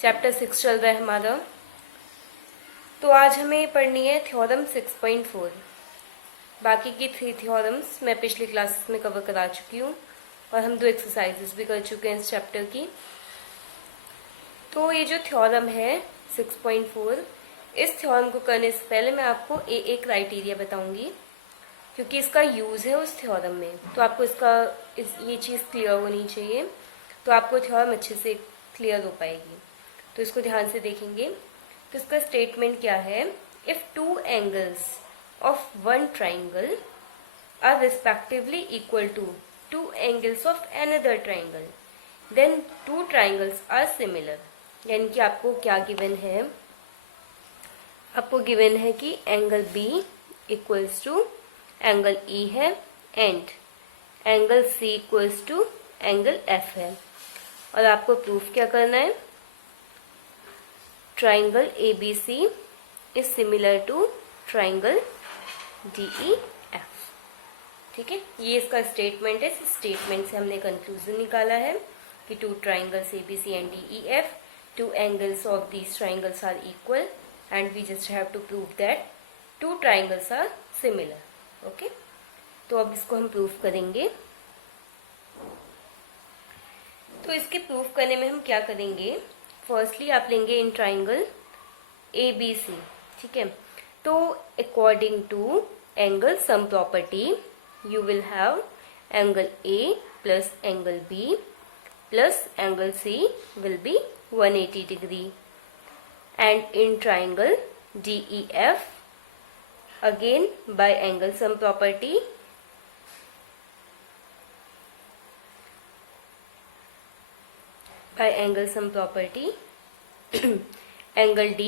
Chapter 6 चल रहा है हमारा। तो आज हमें पढ़नी है थ्योरम 6.4। बाकी की 3 थ्योरम्स मैं पिछली क्लासेस में कवर करा चुकी हूँ और हम 2 एक्सरसाइजेस भी कर चुके हैं इस चैप्टर की। तो ये जो थ्योरम है 6.4, इस थ्योरम को करने से पहले मैं आपको एक क्राइटेरिया बताऊंगी, क्योंकि इसका यूज है उस थ्योरम में। तो आपको ये चीज़ क्लियर होनी चाहिए, तो आपको थ्योरम अच्छे से क्लियर हो पाएगी। तो इसको ध्यान से देखेंगे। तो इसका स्टेटमेंट क्या है? If two angles of one triangle are respectively equal to two angles of another triangle, then two triangles are similar. यानी कि आपको क्या गिवन है? आपको गिवन है कि angle B equals to angle E है and angle C equals to angle F है। और आपको प्रूफ क्या करना है? Triangle ABC is similar to triangle DEF। ठीक है, ये इसका स्टेटमेंट है। इस स्टेटमेंट से हमने कंक्लूजन निकाला है कि two triangles ABC and DEF, two angles of these triangles are equal and we just have to prove that two triangles are similar. Okay, तो अब इसको हम प्रूफ करेंगे। तो इसके प्रूफ करने में हम क्या करेंगे? फर्स्टली आप लेंगे इन ट्राइंगल ABC। ठीक है, तो according to angle sum property you will have angle A plus angle B plus angle C will be 180 degree. And in triangle DEF again by angle sum property angle D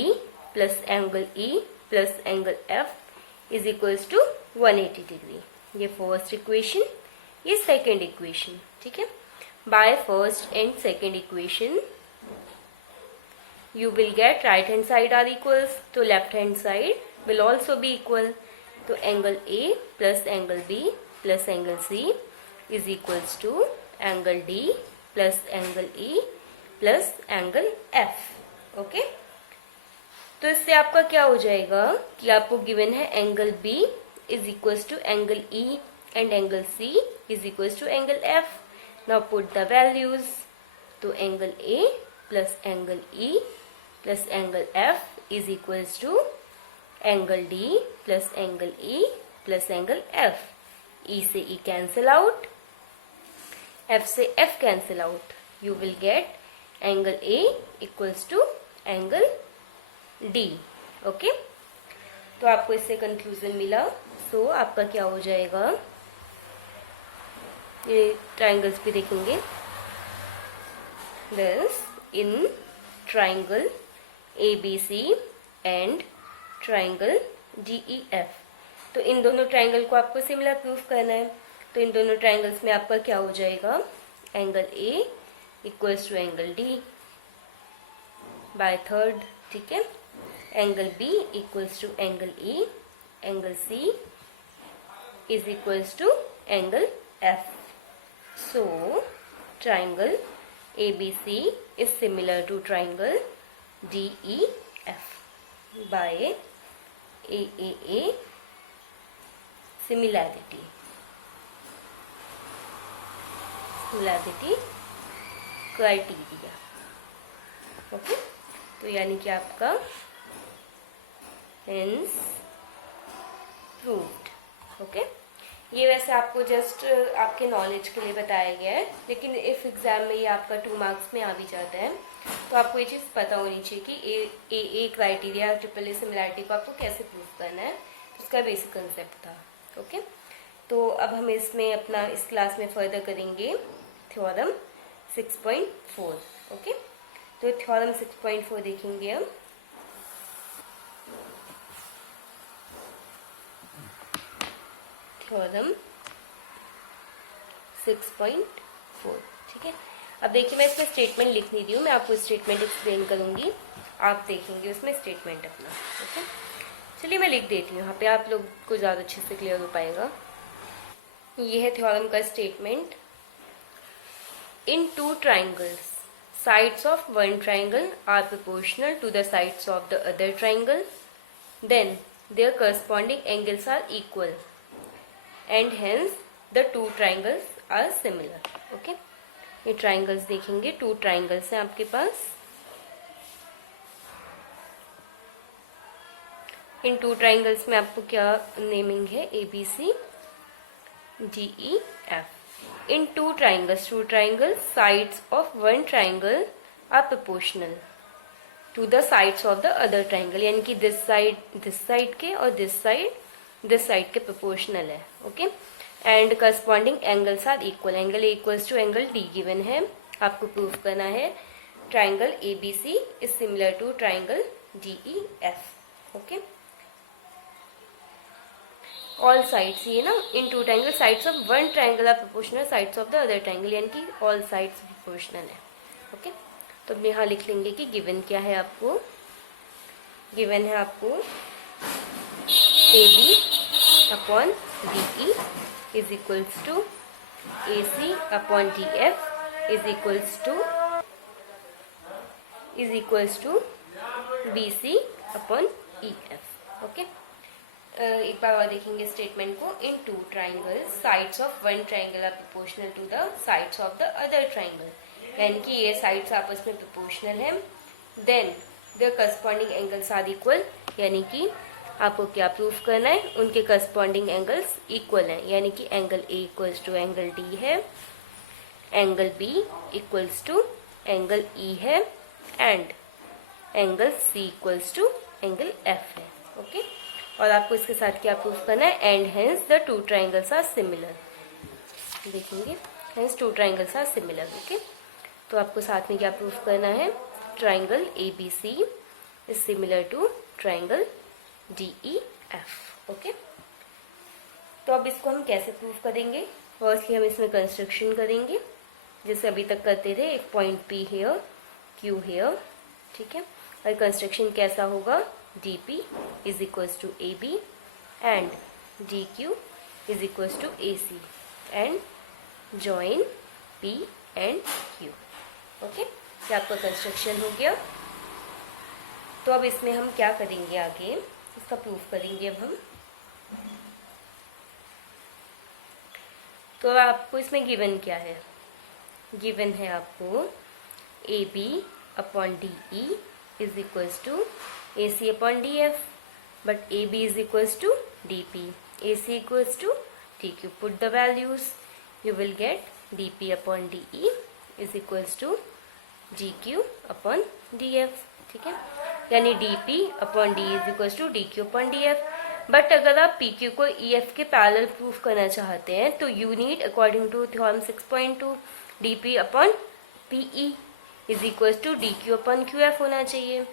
plus angle E plus angle F is equals to 180 degree. ये first equation, ये second equation. ठीक है, by first and second equation you will get right hand side are equals to left hand side will also be equal. तो angle A plus angle B plus angle C is equals to angle D plus angle E plus angle F। Okay, तो इससे आपका क्या हो जाएगा कि आपको given है angle B is equals to angle E and angle C is equals to angle F। now put the values। तो angle A plus angle E plus angle F is equals to angle D plus angle E plus angle F। E से E cancel out, F से F cancel out, you will get angle A equals to angle D। Okay, तो आपको इससे conclusion मिला। सो आपका क्या हो जाएगा? ये ट्राइंगल्स भी देखेंगे। Thus in triangle ABC and triangle DEF, तो इन दोनों ट्राइंगल को आपको सिमिलर प्रूफ करना है। तो इन दोनों ट्राइंगल्स में आपका क्या हो जाएगा? Angle A equals to angle D by third. ठीक है, angle B equals to angle E, angle C is equals to angle F। So triangle ABC is similar to triangle DEF by AAA similarity criteria। Okay, तो यानी कि आपका hence proved। Okay, ये वैसे आपको just आपके नॉलेज के लिए बताया गया है, लेकिन इफ एग्जाम में ये आपका 2 मार्क्स में आ भी जाता है तो आपको ये चीज़ पता होनी चाहिए कि ए क्राइटेरिया AAA सिमिलैरिटी को आपको कैसे प्रूफ करना है। उसका बेसिक कंसेप्ट था। ओके, तो अब हम इसमें अपना इस क्लास में फर्दर करेंगे थ्योरम 6.4। ओके, तो थ्योरम 6.4 देखेंगे हम। थ्योरम 6.4। ठीक है, अब देखिए मैं इसमें स्टेटमेंट लिख नहीं दी हूँ, मैं आपको स्टेटमेंट एक्सप्लेन करूंगी, आप देखेंगे उसमें स्टेटमेंट अपना। ओके, चलिए मैं लिख देती हूँ यहाँ पे, आप लोग को ज़्यादा अच्छे से क्लियर हो पाएगा। ये है थ्योरम का statement. In two triangles sides of one triangle are proportional to the sides of the other triangle, then their corresponding angles are equal and hence the two triangles are similar. Okay, ये triangles देखेंगे, two triangles हैं आपके पास. इन two triangles में आपको क्या naming है? ABC, DEF. In two triangles, sides of one triangle are proportional to the sides of the other triangle. यानी कि this side के और this side के proportional है. Okay, and corresponding angles are equal. Angle A equals to angle D given है. आपको prove करना है triangle ABC is similar to triangle DEF. Okay, all sides, ये ना in two triangle sides of one triangle are proportional sides of the other triangle, यानी कि all sides proportional है. Okay, तो अब यहाँ लिख लेंगे कि गिवन क्या है आपको. गिवन है आपको AB upon DE is equals to AC upon DF is equals to BC upon EF. Okay, एक बार और देखेंगे स्टेटमेंट को. In two triangles sides of one triangle are proportional to the sides of the other triangle, यानी कि ये sides आपस में प्रोपोर्शनल है. Then the corresponding angles are equal, यानी कि आपको क्या प्रूफ करना है? उनके करस्पॉन्डिंग एंगल्स इक्वल हैं, यानी कि angle A equals to angle D है, angle B equals to angle E है and angle C equals to angle F है. ओके, और आपको इसके साथ क्या प्रूफ करना है? And hence the two triangles are similar. देखेंगे hence two triangles are similar. Okay, तो आपको साथ में क्या प्रूफ करना है? Triangle ABC is similar to triangle DEF. Okay, तो अब इसको हम कैसे प्रूफ करेंगे? फर्स्टली हम इसमें कंस्ट्रक्शन करेंगे जैसे अभी तक करते थे. एक पॉइंट P हेयर, Q हेयर. ठीक है, और कंस्ट्रक्शन कैसा होगा? DP is equals to AB and DQ is equals to AC and join P and Q. Okay, ये आपका कंस्ट्रक्शन हो गया. तो अब इसमें हम क्या करेंगे? आगे इसका प्रूफ करेंगे. अब हम तो आपको इसमें गिवन क्या है? गिवन है आपको AB upon DE is equals to AC upon DF, but AB is equals to DP, AC equals to DQ. Put the values, you will get DP upon DE is equals to GQ upon DF. ठीक है, यानी DP upon DE is equals to DQ upon DF. But अगर आप PQ को EF के parallel proof करना चाहते हैं तो you need according to theorem 6.2 DP upon PE is equals to DQ upon QF होना चाहिए.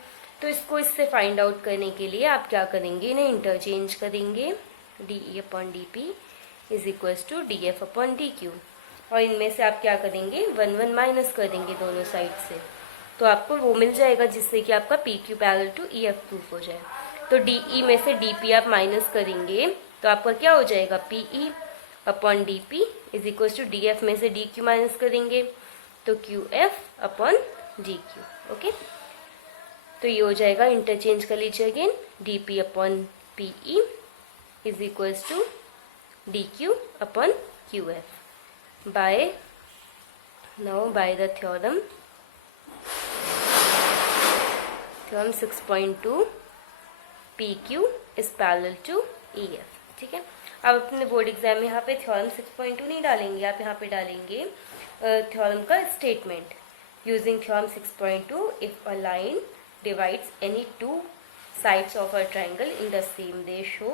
तो इसको इससे फाइंड आउट करने के लिए आप क्या करेंगे? इन्हें इंटरचेंज करेंगे. DE upon DP is equals to DF upon DQ, और इनमें से आप क्या करेंगे? 1 माइनस कर देंगे दोनों साइड से, तो आपको वो मिल जाएगा जिससे कि आपका PQ parallel to EF proof हो जाए. तो DE में से DP आप माइनस करेंगे तो आपका क्या हो जाएगा? PE upon DP is equals to DF में से DQ माइनस करेंगे तो QF अपॉन DQ. ओके, तो ये हो जाएगा, इंटरचेंज कर लीजिए again. DP upon PE is equals to DQ upon QF by the theorem 6.2 PQ is parallel to EF. ठीक है, अब अपने बोर्ड एग्जाम में यहाँ पे थ्योरम 6.2 नहीं डालेंगे, आप यहाँ पे डालेंगे थ्योरम का statement. Using theorem 6.2, if a line divides any two sides of a triangle in the same ratio,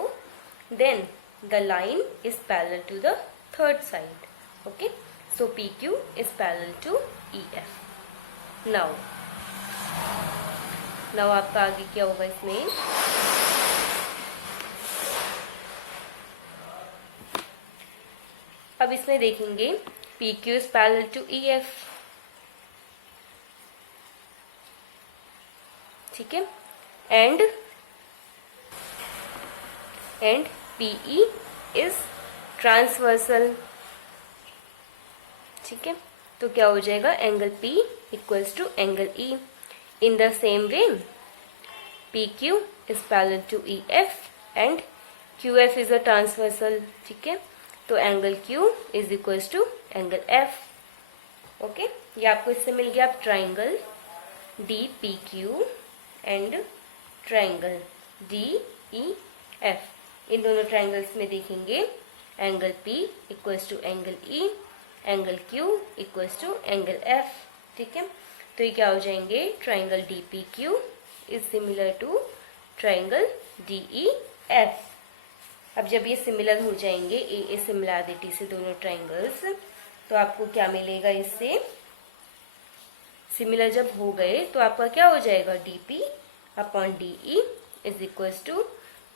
then the line is parallel to the third side. Okay, so PQ is parallel to EF. Now आपका आगे क्या होगा? इसमें अब इसमें देखेंगे PQ is parallel to EF. ठीक है, एंड PE इज ट्रांसवर्सल. ठीक है, तो क्या हो जाएगा, angle P equals to angle E. In the same way PQ is parallel to EF and QF is a transversal. ठीक है, तो angle Q is equals to angle F. Okay, ये आपको इससे मिल गया आप triangle DPQ and triangle DEF. इन दोनों ट्राइंगल्स में देखेंगे angle P equals to angle E, angle Q equals to angle F. ठीक है, तो ये क्या हो जाएंगे, triangle DPQ is similar to triangle DEF. अब जब ये सिमिलर हो जाएंगे ए सिमिलैरिटी से दोनों ट्राइंगल्स, तो आपको क्या मिलेगा, इससे सिमिलर जब हो गए तो आपका क्या हो जाएगा, DP upon DE is equals to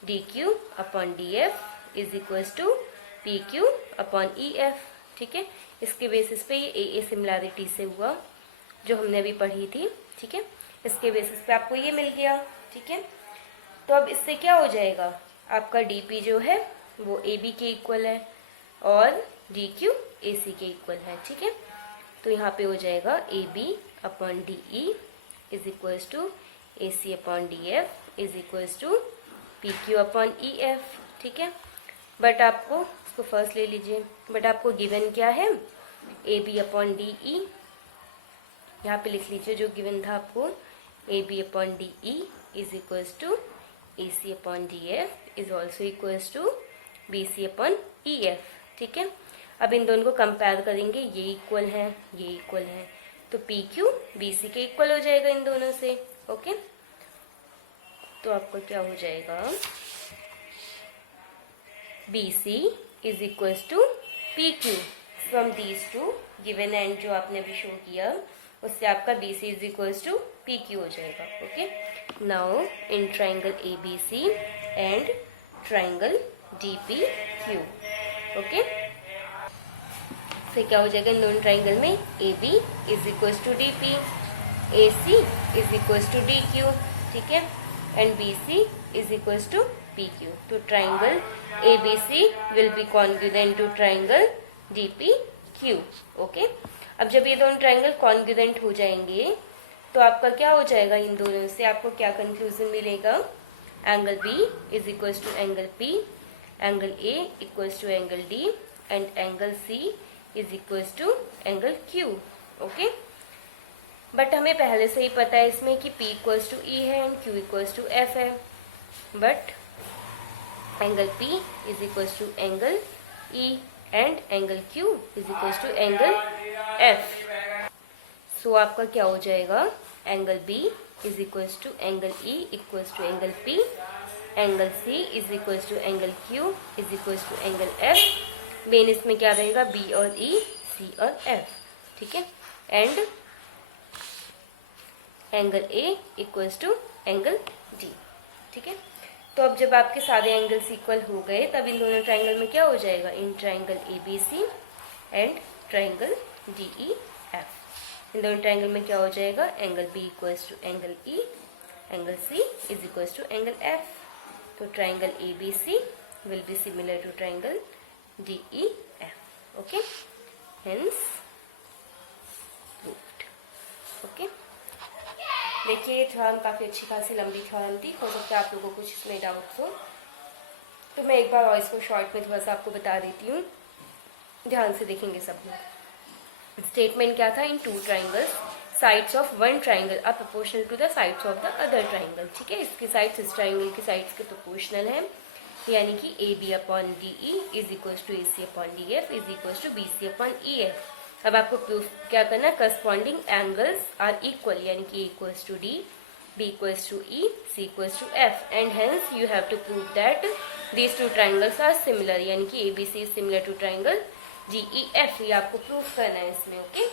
DQ upon DF is equals to PQ upon EF. ठीक है, इसके बेसिस पे ये ए सिमिलैरिटी से हुआ जो हमने अभी पढ़ी थी. ठीक है, इसके बेसिस पे आपको ये मिल गया. ठीक है, तो अब इससे क्या हो जाएगा, आपका DP जो है वो AB के इक्वल है और DQ AC के इक्वल है. ठीक है, तो यहाँ पे हो जाएगा AB upon DE is equals to AC upon DF is equals to PQ upon EF. ठीक है, बट आपको इसको फर्स्ट ले लीजिए, बट आपको गिवन क्या है, AB अपॉन DE. यहाँ पे लिख लीजिए जो गिवन था आपको, AB upon DE is equals to AC upon DF is also equals to BC upon EF. ठीक है, अब इन दोनों को कंपेयर करेंगे, ये इक्वल है, ये इक्वल है, तो PQ BC के इक्वल हो जाएगा इन दोनों से. ओके, तो आपका क्या हो जाएगा, BC is equals to PQ from these two given and जो आपने अभी शो किया उससे आपका BC is equals to PQ हो जाएगा. Okay, now in triangle ABC and triangle DPQ. Okay, फिर क्या हो जाएगा, इन दोनों ट्राइंगल में AB is equals to DP, AC is equals to DQ. ठीक है, and BC is equals to PQ. तो triangle ABC will be congruent to triangle DPQ. Okay, अब जब ये दोनों ट्राइंगल कॉन्ग्रुएंट हो जाएंगे तो आपका क्या हो जाएगा, इन दोनों से आपको क्या कंक्लूजन मिलेगा, angle B is equals to angle P, angle A equals to angle D and angle C is equals to angle Q. Okay, but हमें पहले से ही पता है इसमें कि P इक्वल्स टू E है and Q equals to F है, but angle P is equals to angle E and angle Q is equals to angle F. So आपका क्या हो जाएगा, angle B is equals to angle E equals to angle P, angle C is equals to angle Q is equals to angle F. Main इसमें क्या रहेगा, B और E, C और F. ठीक है, and angle A equals to angle D. ठीक है, तो अब जब आपके सारे एंगल्स इक्वल हो गए तब इन दोनों ट्राइंगल में क्या हो जाएगा, in triangle ABC and triangle DEF. इन दोनों ट्राइंगल में क्या हो जाएगा, angle B equals to angle E, angle C is equals to angle F. तो triangle ABC will be similar to triangle DEF. Okay, hence proved. Okay, देखिए theorem काफ़ी अच्छी खासी लंबी थ्योरम थी, हो सकता है आप लोगों को कुछ इसमें डाउट्स हो, तो मैं एक बार और इसको शॉर्ट में थोड़ा सा आपको बता देती हूँ, ध्यान से देखेंगे सब लोग. स्टेटमेंट क्या था, in two triangles sides of one triangle are proportional to the sides of the other triangle. ठीक है, इसकी साइड्स इस ट्राइंगल की साइड्स के प्रोपोर्शनल है, यानी कि AB upon DE is equals to AC upon DF is equals to BC upon EF. अब आपको प्रूफ क्या करना है, करस्पॉन्डिंग एंगल्स आर इक्वल, यानी कि A equals to D, B equals to E, C equals to F, and hence you have to prove that these two triangles are similar, यानी कि ABC is similar to triangle DEF. ये आपको proof करना है इसमें. Okay,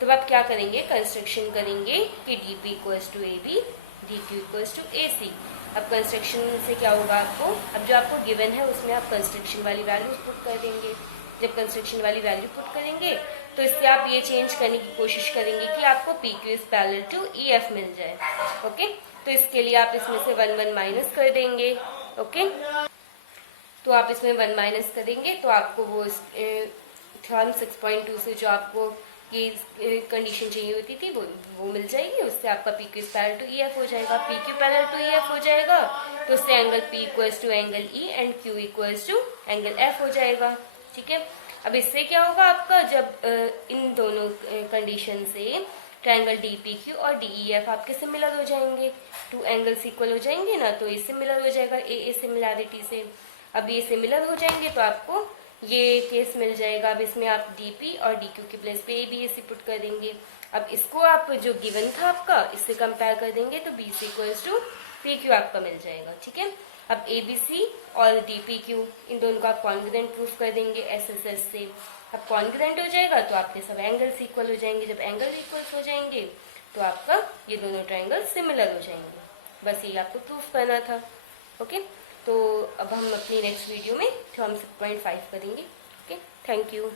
तो आप क्या करेंगे, कंस्ट्रक्शन करेंगे कि DP equals to AB, DQ equals to AC. अब कंस्ट्रक्शन से क्या होगा आपको, अब जो आपको गिवन है उसमें आप कंस्ट्रक्शन वाली वैल्यूज पुट कर देंगे. जब कंस्ट्रक्शन वाली वैल्यू पुट करेंगे तो इससे आप ये चेंज करने की कोशिश करेंगे कि आपको PQ is parallel to EF मिल जाए. ओके, तो इसके लिए आप इसमें से 1 1 माइनस कर देंगे. ओके, तो आप इसमें 1 माइनस करेंगे तो आपको वो थ्योरम 6.2 से जो आपको ये कंडीशन चाहिए होती थी वो मिल जाएगी। उससे आपका P Q parallel to E F हो जाएगा। P Q parallel to E F हो जाएगा तो उससे angle P equals to angle E and Q equals to angle F हो जाएगा। ठीक है, अब इससे क्या होगा आपका, जब इन दोनों कंडीशन से ट्रायंगल डी पी क्यू और डी ई एफ आपके सिमिलर हो जाएंगे, टू एंगल्स इक्वल हो जाएंगे ना, तो ये सिमिलर हो जाएगा ए सिमिलैरिटी से। अब ये सिमिलर हो जाएंगे तो आपको ये केस मिल जाएगा। अब इसमें आप डी और डी क्यू की प्लेस पे ए बी सी पुट कर देंगे। अब इसको आप जो गिवन था आपका इससे कंपेयर कर देंगे तो B C equals to P Q आपका मिल जाएगा। ठीक है, अब ए बी सी और डी पी क्यू इन दोनों को आप कॉन्ग्रुएंट प्रूफ कर देंगे एस एस एस से। अब कॉन्ग्रुएंट हो जाएगा तो आपके सब एंगल्स इक्वल हो जाएंगे। जब एंगल इक्वल हो जाएंगे तो आपका ये दोनों ट्रायंगल सिमिलर हो जाएंगे। बस ये आपको प्रूफ करना था। ओके, तो अब हम अपनी नेक्स्ट वीडियो में थ्योरम 6.5 करेंगे। Okay, thank you.